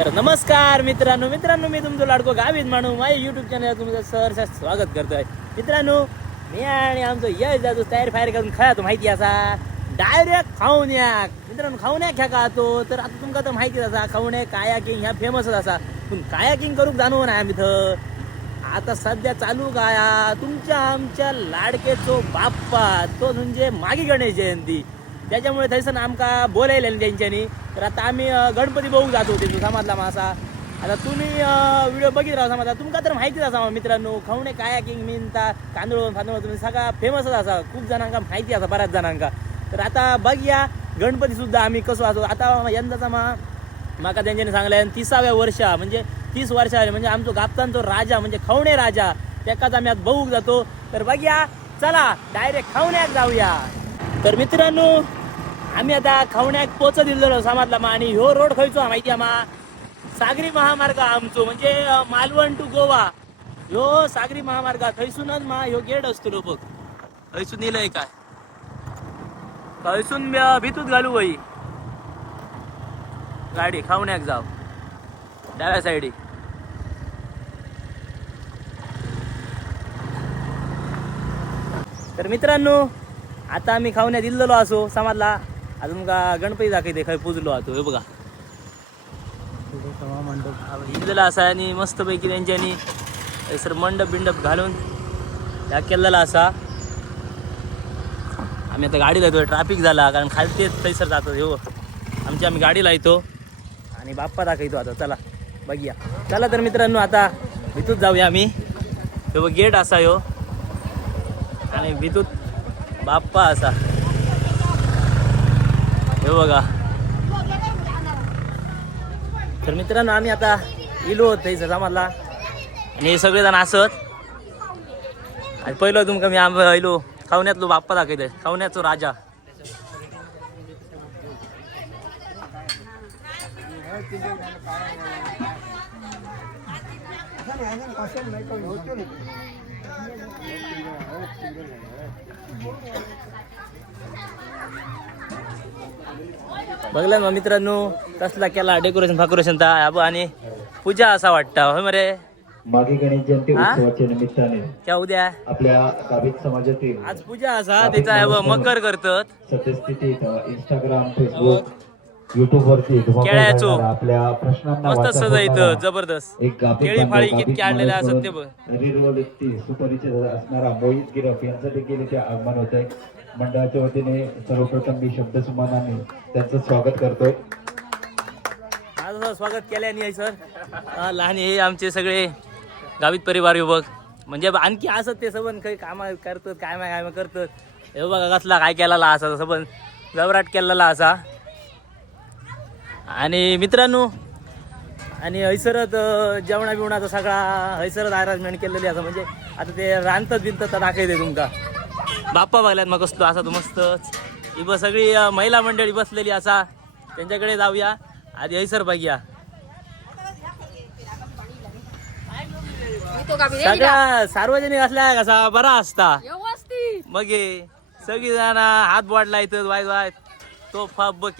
तर नमस्कार मित्रांनो मी तुमचं लाडको गावीत माणू माझ्या युट्यूब चॅनल तुमचं सहर्ष स्वागत करतोय. मित्रांनो मी आणि आमचं यश जातो तयारी फायर करून खातो माहिती असा डायरेक्ट खाऊन या. मित्रांनो खाऊन या का तो तर आता तुमका तर माहितीच असा खाऊन आहे कायाकिंग ह्या फेमसच असा. पण कायाकिंग करूक जाणव ना आम्ही इथं आता सध्या चालू गाया तुमच्या आमच्या लाडकेचो बाप्पा तो म्हणजे मागी गणेश जयंती त्याच्यामुळे थंयसन आमका बोलायला त्यांच्यानी. तर आता आम्ही गणपती बघू जातो ते समाजला मासा. आता तुम्ही व्हिडिओ बघित राहा समाजा तुमका तर माहितीच असा मित्रांनो खाऊणे कायाकिंग मिनता तांदूळ तुम्ही सगळा फेमसच असा खूप जणांका माहिती असा बऱ्याच जणांका. तर आता बघूया गणपती सुद्धा आम्ही कसं असतो आता यंदाचा माका त्यांच्यानी सांगलाय 30व्या वर्षा म्हणजे 30 वर्ष आले म्हणजे आमचा गापतांचो राजा म्हणजे खवणे राजा त्याकाच आम्ही आता बघू जातो. तर बघूया चला डायरेक्ट खवण्यात जाऊया. तर मित्रांनो आम्ही आता खवण्याक पोचत दिलेलो समाजला आणि ह्यो रोड खयचो माहिती आम्हा सागरी महामार्ग आमचो म्हणजे मालवण टू गोवा ह्यो सागरी महामार्ग थंयसूनच ह्यो गेट असतो बघ थंयसून नेलंय काय थंयसून भीतूत घालू बाई गाडी खवण्याक जाव डाव्या साईडी. तर मित्रांनो आता आम्ही खावण्यात दिलेलो असो समाजला अजून का गणपती दाखवते खय पुजलो आतो हे बघा दिलेला असा आणि मस्तपैकी त्यांच्यानी सर मंडप बिंडप घालून त्या केलेला असा. आम्ही आता गाडी लावतोय ट्रॅफिक झाला कारण खालते थैसर जातो हो आम्ही गाडीला येतो आणि बाप्पा दाखवतो आता चला बघूया. चला तर मित्रांनो आता भितूत जाऊया आम्ही तो गेट असा ह्यो आणि भितूत बाप्पा असा हे बघा. तर मित्रांनो आम्ही आता इलो होत समाजला आणि हे सगळेजण असत आणि पहिलं तुमका मी आम्ही इलो खावण्यातलो बाप्पा दाखवतोय खावण्याचो राजा. बघलं मग मित्रांनो कसला केला डेकोरेशन आणि पूजा असा वाटतं होय मरे मागी गणेश जयंती उत्सवाच्या निमित्ताने क्या उद्या आपल्या गावित समाजातील आज पूजा असा त्याचा मकर करतात सद्यस्थितीत इंस्टाग्राम फेसबुक युट्यूब वरती केळ्याचो आपल्या प्रश्नांना मस्त सजायचं जबरदस्त एक केळी फाळी किती आणलेल्या असत ते बघ. व्यक्ती सुपरिचित असणारा मोहित गिरफ यांचं देखील इथे आगमन होत आहे. मंडळाच्या वतीने सर्वप्रथम मी शब्दसुमनाने त्यांचं स्वागत करतोय. माझं स्वागत केल्याने सर लहान हे आमचे सगळे गावित परिवार युवक म्हणजे आणखी असत ते सबन काही काम करतात काय करतात हे बघा कसला काय केलेला असा सबन जबराट केलेला असा. आणि मित्रांनो आणि हैसरत जेवणा बिवणाचा सगळा हैसरत अरेंजमेंट केलेली असं म्हणजे आता ते रांतत बिनत दाखवते तुमका बाप्पा बघल्यात मग कसलो असा तो मस्तच ही बस सगळी महिला मंडळी बसलेली असा त्यांच्याकडे जाऊया आधी हैसर बघूया. सगळा सार्वजनिक असल्या कसा बरा असता मग सगळी जण हात बोडला इथं वाय तो फाप बघ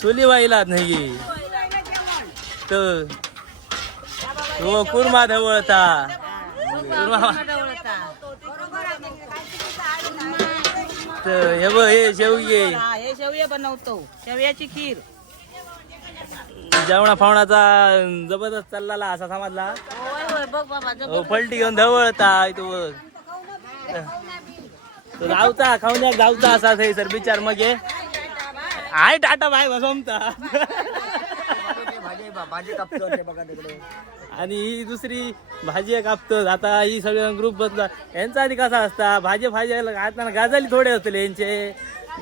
चुली वाईला नाही तर तो कुर्मा ढवळता हे बघ हे शेवगे बनवतो शेवयाची खीर जेवणा फावणाचा जबरदस्त चालला असा समाजला पलटी घेऊन ढवळता तो जाऊचा खाऊन जाऊचा असा सर बिचार मग आहे टाटा बाय बसवता आणि ही दुसरी भाजी कापतात. आता ही सगळ्या ग्रुप बसला यांचा आधी कसा असता भाजी आता गाजाली थोडे असले यांचे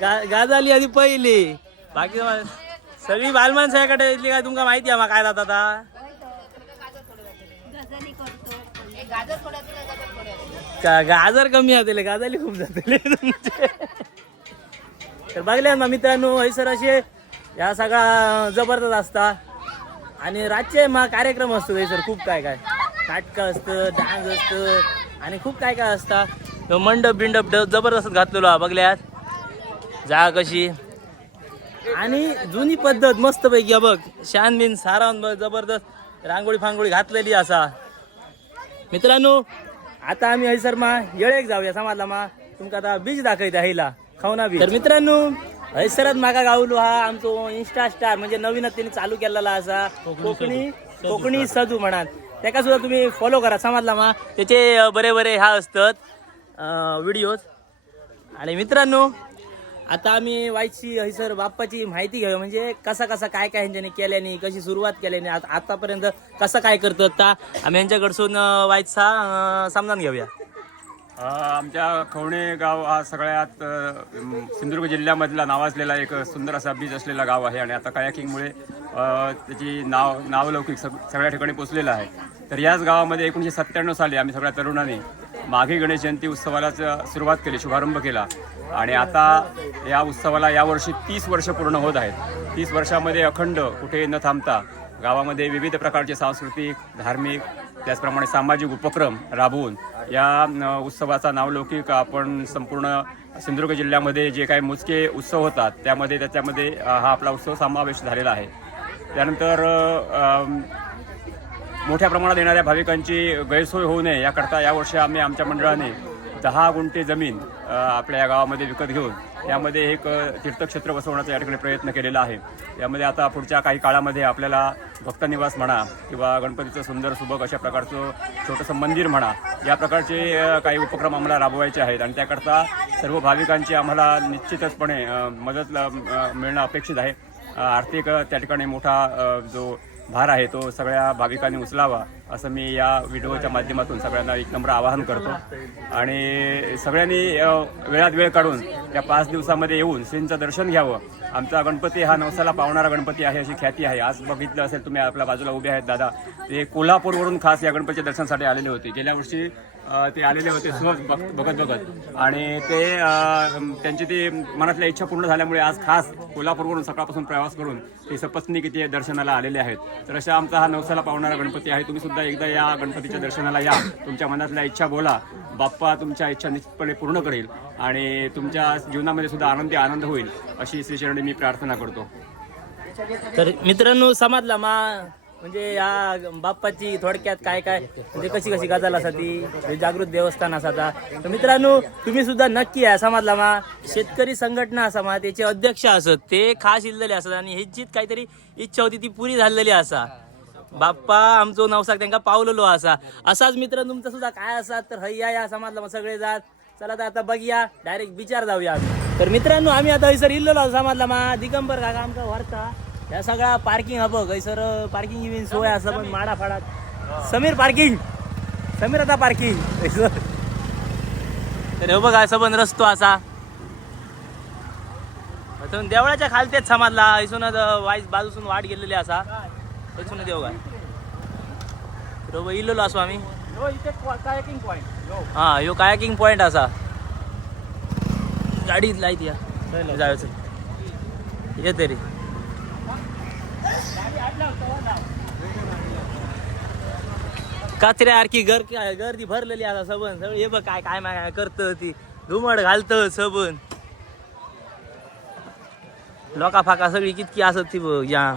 गाजाली आधी पहिली बाकी सगळी बालमाणसं याकडे येतली काय तुमका माहिती आहे मग काय जात आता गाजर कमी होते गाजाली खूप जाते तुमचे. तर बघल्या ना मित्रांनो हैसर असे या सगळा जबरदस्त असता आणि रातचे कार्यक्रम असतो हैसर खूप काय नाटकं असतं डान्स असतं आणि खूप काय असतं. मंडप बिंडप जबरदस्त घातलेलो बघल्यात जागा कशी आणि जुनी पद्धत मस्त पैकी बघ शान बिन सारावून जबरदस्त रांगोळी फांगोळी घातलेली असा. मित्रांनो आता आम्ही हयसर मा येळेक जाऊया समाजला मा तुमका आता बीच दाखयता हैला खावना बीच. तर मित्रांनो हयसरात माका गावलो हा आमचो इन्स्टा स्टार म्हणजे नवीनच त्यांनी चालू केलेला असा कोकणी सदू म्हणात. त्याका सुद्धा तुम्ही फॉलो करा समाजला मा त्याचे बरे बरे हा असतात व्हिडिओज. आणि मित्रांनो आता आम्ही वाईची हयसर बाप्पाची माहिती घ्यावी म्हणजे कसा कसा काय काय ह्यांच्याने केल्याने कशी सुरुवात केल्याने आतापर्यंत कसं काय करतात ता आम्ही यांच्याकडसून वाईचा समजावून घेऊया. आमच्या खवणे गाव हा सगळ्यात सिंधुदुर्ग जिल्ह्यामधला नावाजलेला एक सुंदर असा बीच असलेला गाव आहे आणि आता कायाकिंगमुळे त्याची नावलौकिक सगळ्या ठिकाणी पोचलेलं आहे. तर याच गावामध्ये 1997 साली आम्ही सगळ्या तरुणांनी माघी गणेश जयंती उत्सवाला सुरुवात केली, शुभारंभ केला आणि आता या उत्सवाला यावर्षी 30 वर्ष पूर्ण होत आहेत. 30 वर्षामध्ये अखंड कुठे न थांबता गावामध्ये विविध प्रकारचे सांस्कृतिक, धार्मिक त्याचप्रमाणे सामाजिक उपक्रम राबवून या उत्सवाचा नावलौकिक आपण संपूर्ण सिंधुदुर्ग जिल्ह्यामध्ये जे काही मोजके उत्सव होतात त्याच्यामध्ये हा आपला उत्सव समावेश झालेला आहे. त्यानंतर मोठ्या प्रमाणात येणाऱ्या भाविकांची गैरसोय होऊ नये याकरता यावर्षी आम्ही आमच्या मंडळाने 10 गुंठे जमीन आपल्या या गावामध्ये विकत घेऊन यामध्ये एक तीर्थक्षेत्र बसवण्याचा या ठिकाणी प्रयत्न केलेला आहे. यामध्ये आता पुढच्या काही काळामध्ये आपल्याला भक्तनिवास म्हणा किंवा गणपतीचं सुंदर सुबक अशा प्रकारचं छोटंसं मंदिर म्हणा या प्रकारचे काही उपक्रम आम्हाला राबवायचे आहेत आणि त्याकरता सर्व भाविकांची आम्हाला निश्चितचपणे मदत मिळणं अपेक्षित आहे. आर्थिक त्या ठिकाणी मोठा जो भार आहे तो सगळ्या भाविकांनी उचलावा असं मी या व्हिडिओच्या माध्यमातून सगळ्यांना एक नम्र आवाहन करतो. आणि सगळ्यांनी वेळात वेळ काढून या 5 दिवसामध्ये येऊन श्रींचं दर्शन घ्यावं. आमचा गणपती हा नवसाला पावणारा गणपती आहे अशी ख्याती आहे. आज बघितलं असेल तुम्ही आपल्या बाजूला उभे आहेत दादा, ते कोल्हापूरवरून खास या गणपतीच्या दर्शनासाठी आलेले होते. गेल्या वर्षी ते आलेले होते सहज बघत आणि ते त्यांची ती मनातल्या इच्छा पूर्ण झाल्यामुळे आज खास कोल्हापूरवरून सकाळपासून प्रवास करून ते सपत्नी किती दर्शनाला आलेले आहेत. तर अशा आमचा हा नवसाला पावणारा गणपती आहे. तुम्ही सुद्धा एकदा या गणपतीच्या दर्शनाला या, तुमच्या मनातल्या इच्छा बोला, बाप्पा तुमच्या इच्छा निश्चितपणे पूर्ण करेल आणि तुमच्या जीवनामध्ये सुद्धा आनंद होईल अशी श्रीचरणी मी प्रार्थना करतो. तर मित्रांनो समाजला मा म्हणजे या बाप्पाची थोडक्यात काय काय म्हणजे कशी कशी गजाल असा ती जागृत देवस्थान असा. तर मित्रांनो तुम्ही सुद्धा नक्की या समाजला मा शेतकरी संघटना असा मा त्याचे अध्यक्ष असत ते खास इल्लेले असत आणि ह्याचीच काहीतरी इच्छा होती ती पुरी झालेली असा. बाप्पा आमचो नवसाक त्यांना पावलेलो असा. असाच मित्र तुमचा सुद्धा काय असा तर हैया या समाजला मग सगळे जात. चला तर आता बघूया डायरेक्ट विचार जाऊया. तर मित्रांनो आम्ही आता हैसर इल्लेलो समाजला मा दिगंबर काका आमचा वरता या सगळा पार्किंग हा बघ सर पार्किंग इव्हेंट सोय असं पण माडा फाडात समीर आता पार्किंग तर हे बघ असं पण रस्तो असा देवळाच्या खालतेच समाजला इथून वाईस बाजूसून वाट गेलेली असा इथून देव काय इल्लेलो असो आम्ही. हा यो कायाकिंग पॉइंट असा गाडी लाईत या जायचं ये तरी कचऱ्यासारखी गर्दी भरलेली आता सबन सगळं हे बघ काय काय काय करतं ती धुमड घालतं सबन लोका फाका सगळी कितकी असत ती बघ या.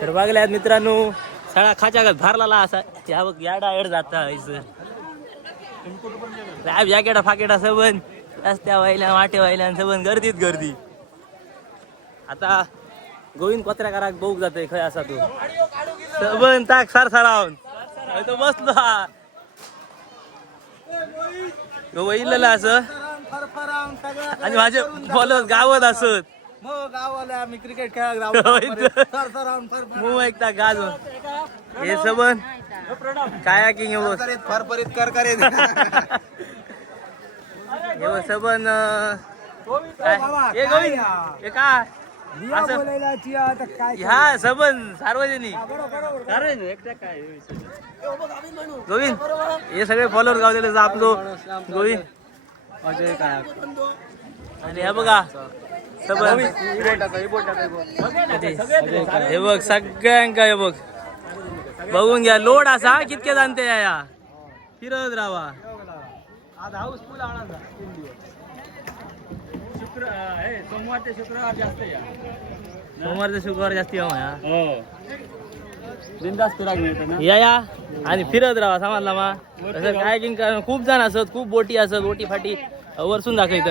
तर बघल्यात मित्रांनो सगळा खाच्या भरला असा त्या बघ याडा एड जाता जॅकेटा फाकेटा सबन रस्त्या वाहिल्या वाटे वाहिल्या सबन गर्दी. आता गोविंद पत्रकाराक बघू जाते खय असा तू सबन ताक सरसरावून तो बसलो इल्लेला असं आणि माझे फॉलोअर्स गावात असत आम्ही क्रिकेट खेळायला मग एकदा गाजून हे सबन कायाकिंग फरफरीत कर करे सबन हे गोविंद हे काय असं ह्या सबन सार्वजनिक गोविंद हे सगळे फॉलोअर गावलेले आपलो गोविंद आणि हे बघा सबन हे बघ सगळ्यांका हे बघ बघून घ्या लोड असा कितके जाणते या फिरत राहा आज हाऊस फुल आणायचा 3 दिवस सोमवार ते शुक्रवार जास्त या सोमवार ते शुक्रवार जास्ती या बिंदास फिराक मिळतं ना या आणि फिरत राहा समजला मा तसं काय की खूप जण असत खूप बोटी असत बोटी फाटी वरसून दाखवत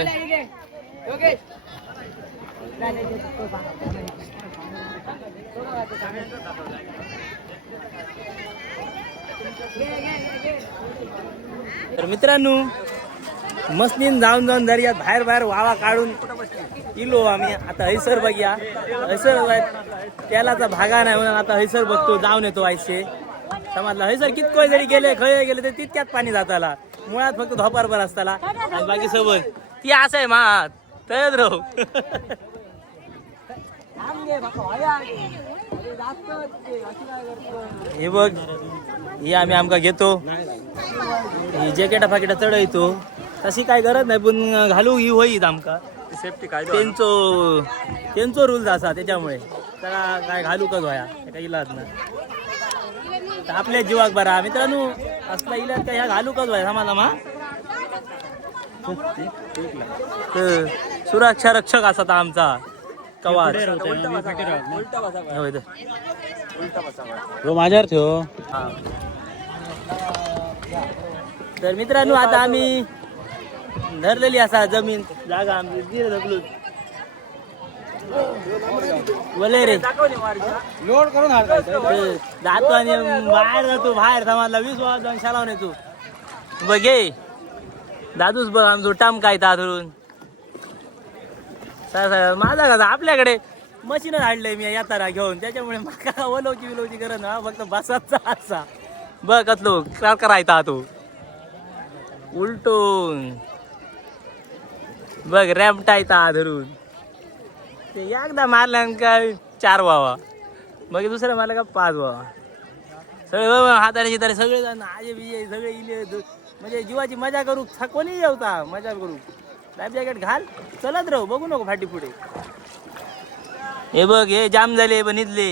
तर मित्रांनो मस्तीन जाऊन जाऊन दर्यात बाहेर बाहेर वावा काढून इलो आम्ही आता हैसर बघूया हैसर त्यालाचा भागा नाही म्हणून आता हैसर बघतो जाऊन येतो आयशे समजला हैसर कितकोय जरी गेले खळे गेले तर तितक्यात पाणी जाताला मुळात फक्त धोपारभर असताला आणि बाकी सोबत ती असं आहे मा तयार राहू हे बघ हे आम्ही आमका घेतो जॅकेटा फाकेटा चढवतो तशी काय गरज नाही पण घालू ही होईत आमका सेफ्टी काय त्यांचो रूल्स असा त्याच्यामुळे त्याला काय घालू का व्हाया काही इलाज नाही आपल्या जीवाक बरा मित्रांनो असला इलाज काय ह्या घालू का व्हाया आम्हाला मा सुरक्षा रक्षक असा आमचा कवाच माझ्यावर ठेव तर मित्रांनो आता आम्ही धरलेली असा जमीन जागा आमची बोले रे लोड करून जातो आणि बाहेर जातो बाहेर समाजला 20 वाजता जाऊन शालावून येतो बघे दादूच बघ आमचं टाम काय धरून माझा कसा आपल्याकडे मशीन हाडलंय मी येताना घेऊन त्याच्यामुळे माका ओलवची विलवची गरज ना फक्त बसाचा असा बघ कतलो करायचा तो उलटून बघ रॅमटायता धरून ते एकदा मारल्या काय 4 व्हावा मग दुसऱ्या मारल्या का 5 व्हावा सगळे हाताने शितारे सगळे जण आजे बिजे सगळे इले म्हणजे जीवाची मजा करू कोणी येवता मजा करू लाईफ जॅकेट घाल चलत राहू बघू नको फाटी पुढे हे बघ हे जाम झाले पण इथले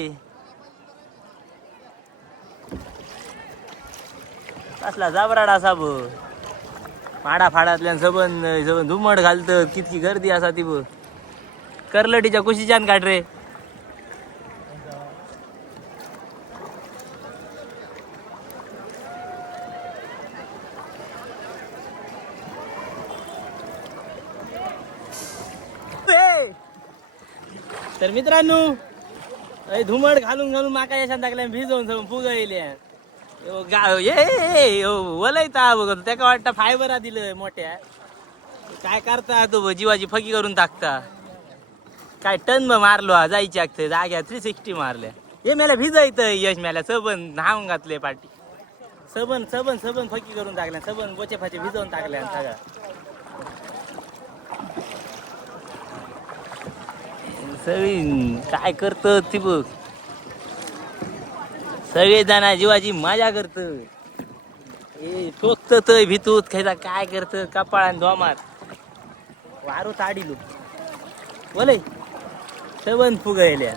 कसला जाबराड असा बघ माडा फाडातल्या सबन सबन धुमट घालतं कितकी गर्दी असा ती बघ करलटीच्या कुशीच्यान काढ रे तर मित्रांनो धुमट घालून घालून माका यशान टाकल्या भिजवून सगळं फुगले वलयता बघ त्याका वाटतं फायबरा दिलं मोठ्या काय करता तो जीवाची फकी करून टाकता काय टन मारलो जायची लागते जाग्या 360 मारल्या हे मला भिजायचं यश मला सबन न्हावून घातले पाठी सबन सबन सबन फकी करून टाकल्या सबन गोचे फाचे भिजवून टाकल्या सगळ्या सगळी काय करत ती बघ सगळे जण जीवाची मजा करत ठोकत तय भितूत खायचा काय करत कपाळान धोमात वारू ताडिलो बोले सबन फुगयल्या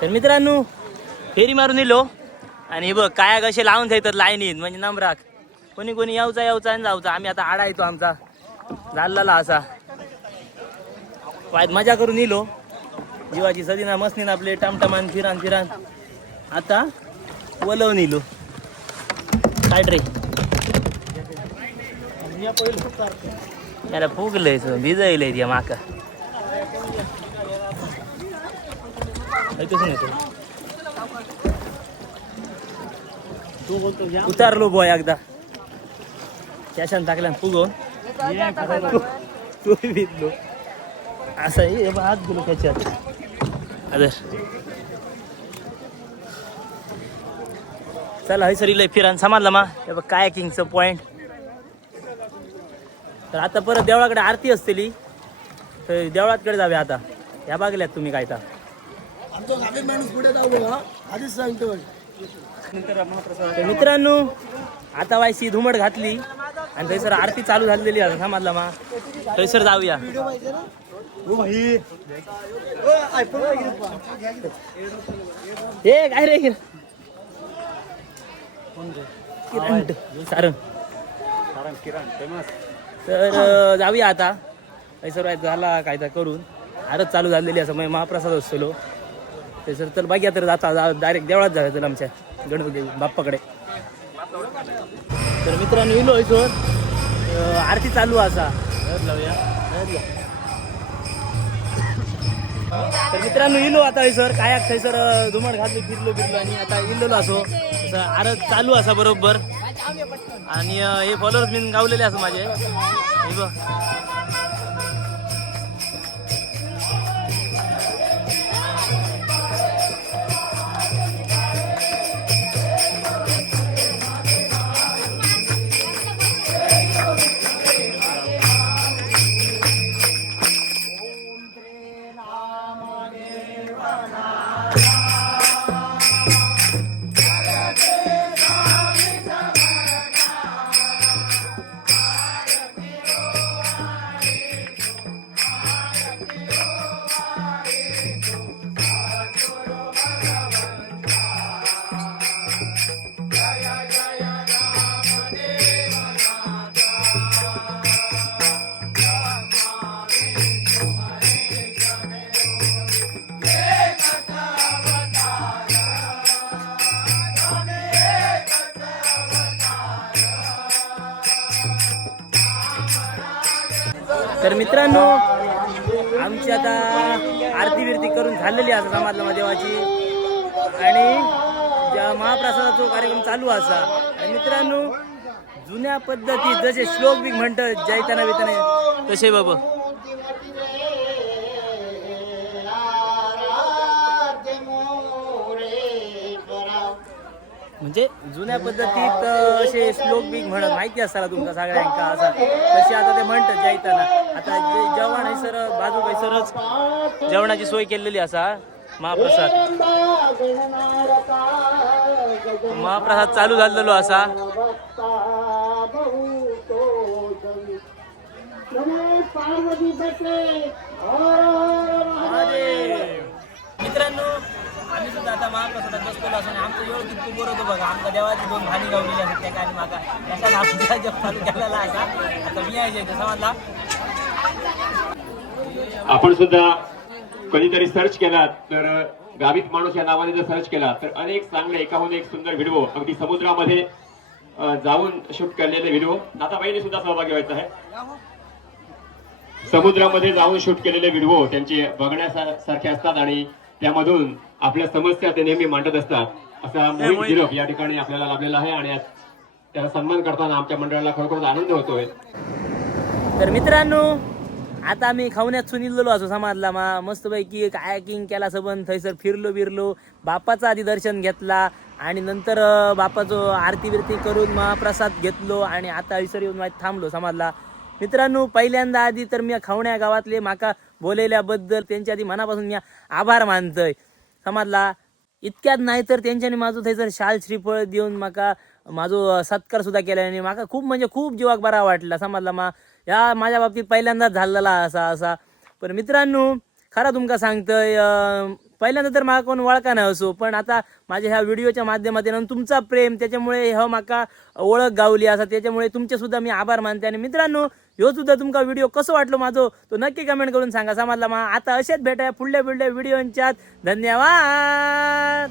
तर मित्रांनो फेरी मारून दिलो आणि बघ काय कसे लावून थायतात लाईनीत म्हणजे नंबराक कोणी कोणी यावचा आणि जाऊचा आम्ही आता आडा येतो आमचा झालेला असा वायद मजा करून इलो जीवाची सदीना मस्तीन आपले टमटमान फिरान फिरान आता वलवून इलो काय रे त्याला फुगलंय भिजयलंय त्या माका उतारलो बॉय एकदा कॅशान टाकल्या फुगो तू भिजलो असं हे हात गेलो त्याच्यात अदर चला हय सरीला फिरान समाजला मा हे बघ कायाकिंगचं पॉइंट तर आता परत देवळाकडे आरती असतेली तर देवळाकडे जाऊया आता ह्या बागल्यात तुम्ही काय तर मित्रांनो आता वायसी धुमट घातली आणि थंयसर आरती चालू झालेली आहे समाजला मा थंयसर जाऊया हे काय रे किरण सारंग तर जाऊया आता सर्व झाला कायदा करून आरच चालू झालेली असं म्हणजे महाप्रसाद असतो ते सर तर बघ्या तर जाता डायरेक्ट देवळात जायचं आमच्या गणपती बाप्पाकडे. तर मित्रांनो इलो सर आरती चालू असा तर मित्रांनो इलो आता सर काय थंयसर धुमट घातली फिरलो आणि आता इल्लो असो तसं आरत चालू असा बरोबर आणि हे फॉलोअर्स मी गावलेले असं माझे हे बघ. तर मित्रांनो आमची आता आरती बिरती करून झालेली असं समाजला देवाची आणि ज्या महाप्रसादाचा कार्यक्रम चालू असा आणि मित्रांनो जुन्या पद्धती जसे श्लोक बी म्हणतात जैताना बिताना तसे बाबा म्हणजे जुन्या पद्धतीत असे श्लोक बी म्हणत माहिती असताना तुमका सगळ्यांका असा तसे आता ते म्हणतात जायताना आता जेवण आहे सर बाजू काही सरच जेवणाची सोय केलेली असा महाप्रसाद चालू झालेलो असा. मित्रांनो आम्ही सुद्धा आता महाप्रसादात बसलेलो असं आमचं एवढं किती बरोबर बघा आमच्या देवाची 2 भाणी गावलेली असतात त्या आणि मागा त्याचा आपला जप चालू केलेला असा आता मी आहे समाजला. आपण सुद्धा कधीतरी सर्च केला तर गावित माणूस या नावाने जर सर्च केला तर अनेक चांगले एकाहून एक सुंदर व्हिडिओ अगदी समुद्रामध्ये जाऊन शूट केलेले व्हिडिओ नाताबाईने सुद्धा सहभागी व्हायचा आहे. समुद्रामध्ये जाऊन शूट केलेले व्हिडिओ त्यांचे बघण्यासारखे असतात आणि त्यामधून आपल्या समस्या ते नेहमी मांडत असतात. असा मोहित गिरफ या ठिकाणी आपल्याला लाभलेला आहे आणि त्याचा सन्मान करताना आमच्या मंडळाला खरोखरच आनंद होतोय. तर मित्रांनो आता आम्ही खावण्यात सुनिलेलो असो समाजला मस्तपैकी कायाकिंग केला सबंध थंयसर फिरलो बिरलो बाप्पाचं आधी दर्शन घेतला आणि नंतर बाप्पाचं आरती बिरती करून महाप्रसाद घेतलो आणि आता विसर येऊन थांबलो समाजला. मित्रांनो पहिल्यांदा आधी तर मी खावण्या गावातले माका बोलवल्याबद्दल त्यांच्या आधी मनापासून मी आभार मानतोय समाजला. इतक्यात नाही तर त्यांच्यानी माझं थंयसर शाल श्रीफळ देऊन माका माझो सत्कार सुद्धा केला आणि माका खूप म्हणजे खूप जीवाक बरा वाटला समाजला. या माझ्या बाबतीत पहिल्यांदाच झालेला असा पण मित्रांनो खरा तुमका सांगतोय पहिल्यांदा तर माका कोण वळखा नाही असो पण आता माझ्या ह्या व्हिडिओच्या माध्यमातून तुमचा प्रेम त्याच्यामुळे ह्या माका ओळख गावली असा त्याच्यामुळे तुमचे सुद्धा मी आभार मानते. आणि मित्रांनो ह्यो सुद्धा तुमका व्हिडिओ कसं वाटलो माझो तो नक्की कमेंट करून सांगा समाजला. आता असेच भेटाय पुढल्या व्हिडिओंच्यात. धन्यवाद.